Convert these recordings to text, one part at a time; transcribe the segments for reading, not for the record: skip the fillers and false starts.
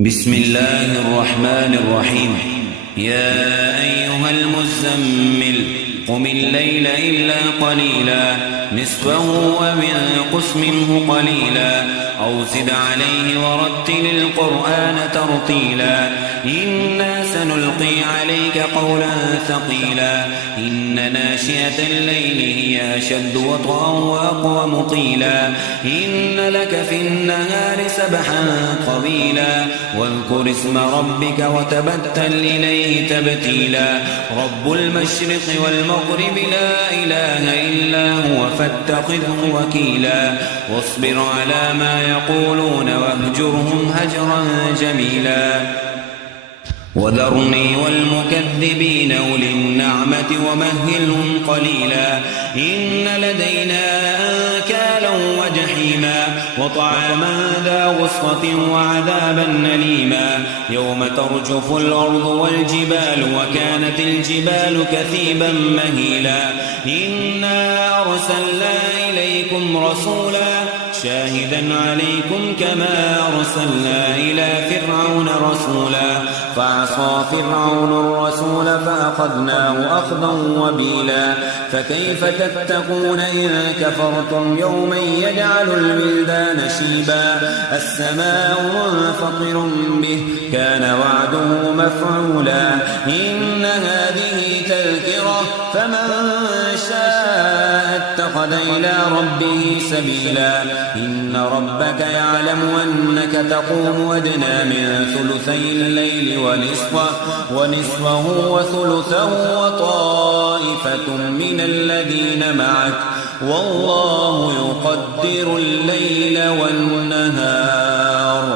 بسم الله الرحمن الرحيم. يا أيها المزمل قم الليل إلا قليلا نصفه وانقص منه قليلا أو زد عليه ورتل القرآن ترتيلا إنا سنلقي عليك قولا ثقيلا إن ناشئة الليل هي أشد وطئا وأقوم قيلا إن لك في النهار سبحا طويلا واذكر اسم ربك وتبتل إليه تبتيلا رب المشرق والمغرب لا إله إلا هو فاتخذه وكيلا واصبر على ما يقولون واهجرهم هجرا جميلا وذرني والمكذبين أولي النعمة ومهلهم قليلا إن لدينا أنكالا وجحيما وطعاما ذا غصة وعذابا أليما يوم ترجف الأرض والجبال وكانت الجبال كثيبا مهيلا إنا أرسلنا إليكم رسولا شاهدا عليكم كما أرسلنا إلى فرعون رسولا فعصى فرعون الرسول فأخذناه أخذا وبيلا فكيف تتقون إن كفرتم يوما يجعل الولدان شيبا السماء منفطر به كان وعده مفعولا إن هذه تذكرة فمن شاء اتخذ إلى ربه سبيلا إن ربك يعلم أنك تقوم أدنى من ثلثي الليل ونصفه وثلثه وطائفة من الذين معك والله يقدر الليل والنهار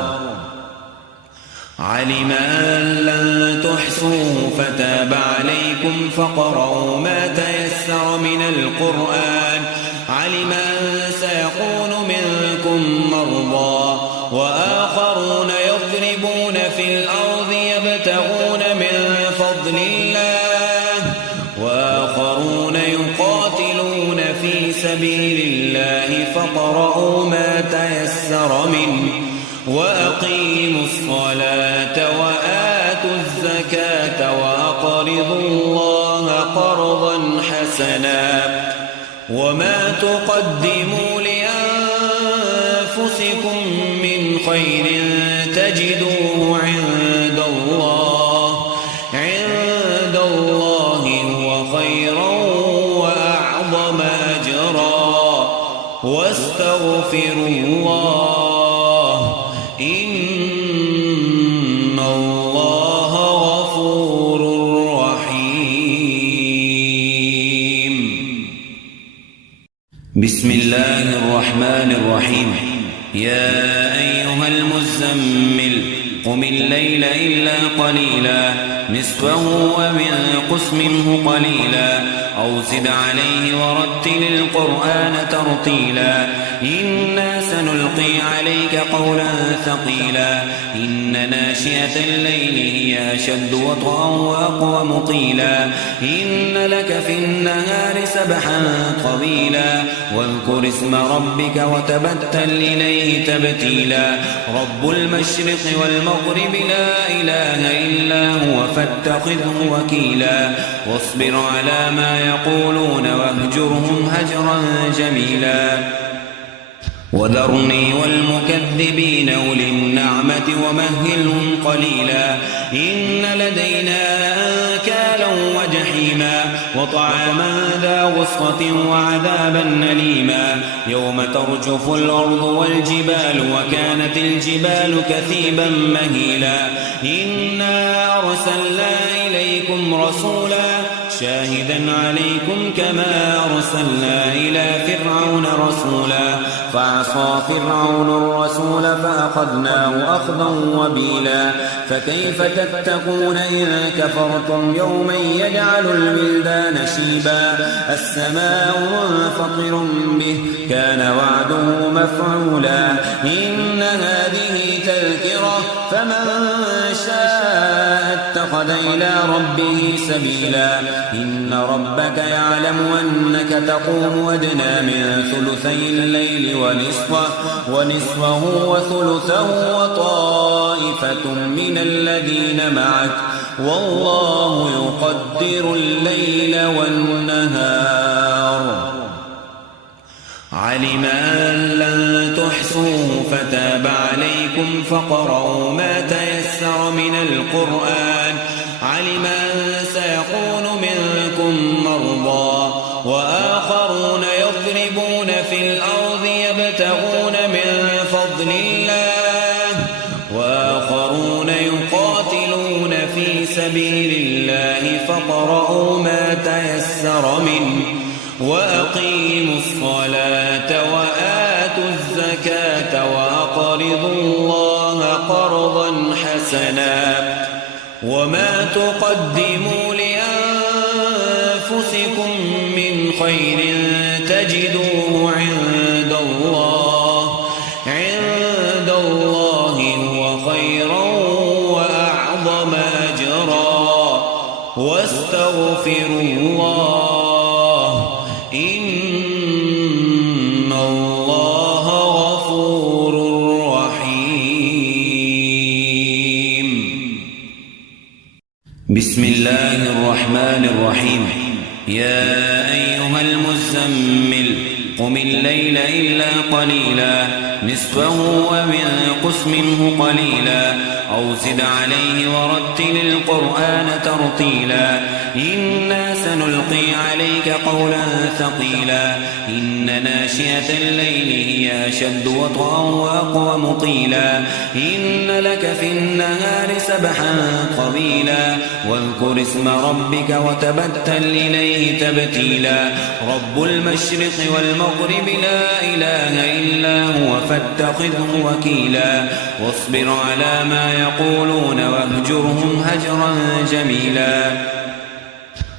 علم أن لن تحصوه فتاب عليكم فاقرؤوا ما تيسر من القرآن علم أن سيكون منكم مرضى وآخرون يضربون في الأرض يبتغون من فضل الله وآخرون يقاتلون في سبيل الله فاقرؤوا ما تيسر منه وأقيموا الصلاة وآتوا الزكاة وأقرضوا الله قرضا حسنا وما تقدموا لأنفسكم من خير تجدوه عند الله هو خيرا وأعظم أجرا واستغفروا الله إن الله غفور رحيم. بسم الله الرحمن الرحيم. يا أيها المزمل قم الليل إلا قليلا نصفه وانقص منه قليلا أو زد عليه ورتل القرآن ترتيلا إنا سنلقي عليك قولا ثقيلا إن ناشئة الليل هي أشد وطئا وأقوم قيلا إن لك في النهار سبحا طويلا واذكر اسم ربك وتبتل إليه تبتيلا رب المشرق والمغرب لا إله إلا هو فاتخذه وكيلا واصبر على ما يقولون واهجرهم هجرا جميلا وذرني والمكذبين أولي النعمة ومهلهم قليلا إن لدينا أنكالا وجحيما وطعاما ذا غصة وعذابا أليما يوم ترجف الأرض والجبال وكانت الجبال كثيبا مهيلا إنا أرسلنا إليكم رسولا شاهدا عليكم كما أرسلنا إلى فرعون رسولا فعصى فرعون الرسول فأخذناه أخذا وبيلا فكيف تتقون إن كفرتم يوما يجعل الولدان شيبا السماء منفطر به كان وعده مفعولا إن هذه تذكرة فمن شاء اتخذ إلى ربه سبيلا إن ربك يعلم أنك تقوم أدنى من ثلثي الليل ونصفه وثلثه وطائفة من الذين معك والله يقدر الليل والنهار علم أن لن تحصوه فتاب عليكم فاقرؤوا ما تيسر من القرآن علم أن سيكون منكم مرضى وآخرون يضربون في الأرض يبتغون من فضل الله وآخرون يقاتلون في سبيل الله فاقرؤوا ما تيسر منه وأقيموا الصلاة وآتوا الزكاة وأقرضوا الله قرضا حسنا وما تقدموا لأنفسكم من خير تجدوه عند الله هو خيرا وأعظم أجرا واستغفروا الله إن الله غفور رحيم. بسم الله الرحمن الرحيم. يا أيها المزمل قم الليل إلا قليلا نصفه وانقص منه قليلا أو زد عليه ورتل القرآن ترتيلا إنا سنلقي عليك قولا ثقيلا إن ناشئة الليل هي أشد وطئا وأقوم قيلا إن لك في النهار سبحا طويلا واذكر اسم ربك وتبتل إليه تبتيلا رب المشرق والمغرب لا إله إلا هو فاتخذه وكيلا واصبر على ما يقولون واهجرهم هجرا جميلا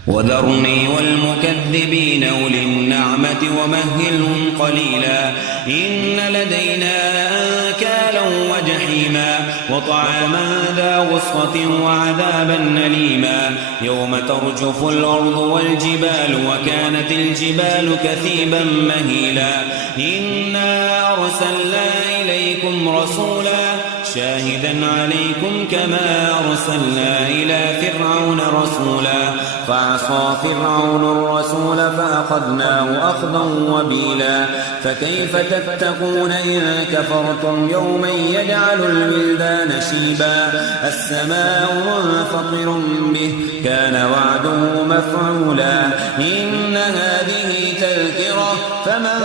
وذرني والمكذبين أولي النعمة ومهلهم قليلا إن لدينا أنكالا وجحيما وطعاما ذا غصة وعذابا أليما يوم ترجف الأرض والجبال وكانت الجبال كثيبا مهيلا إنا أرسلنا إليكم رسولا شاهدا عليكم كما أرسلنا إلى فرعون رسولا فعصى فرعون الرسول فأخذناه أخذا وبيلا فكيف تتقون إن كفرتم يوما يجعل الولدان شيبا السماء منفطر به كان وعده مفعولا إن هذه تذكرة فمن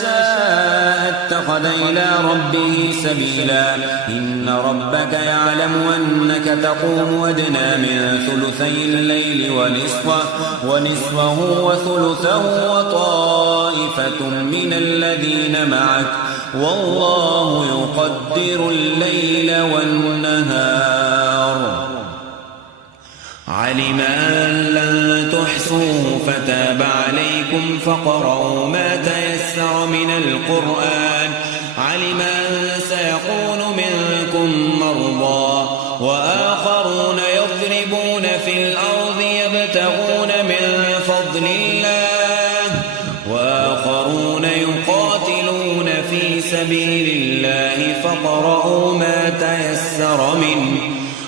شاء اتخذ إلى ربه سبيلا إن ربك يعلم أنك تقوم أدنى من ثلثي الليل ونصفه وثلثه وطائفة من الذين معك والله يقدر الليل والنهار علم أن لن تحصوه فتاب عليكم فاقرؤوا ما تيسر من القرآن علم أن سيكون منكم مرضى وآخرون يضربون في الأرض يبتغون من فضل الله وآخرون يقاتلون في سبيل الله فاقرؤوا ما تيسر منه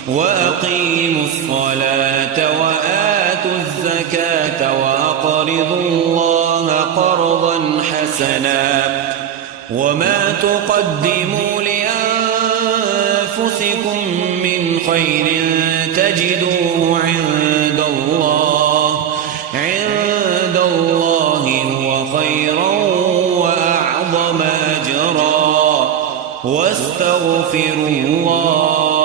وأقيموا الصلاة وآتوا الزكاة وأقرضوا الله قرضا حسنا وما تقدموا لأنفسكم من خير تجدوه عند الله هو خيرا وأعظم أجرا واستغفروا الله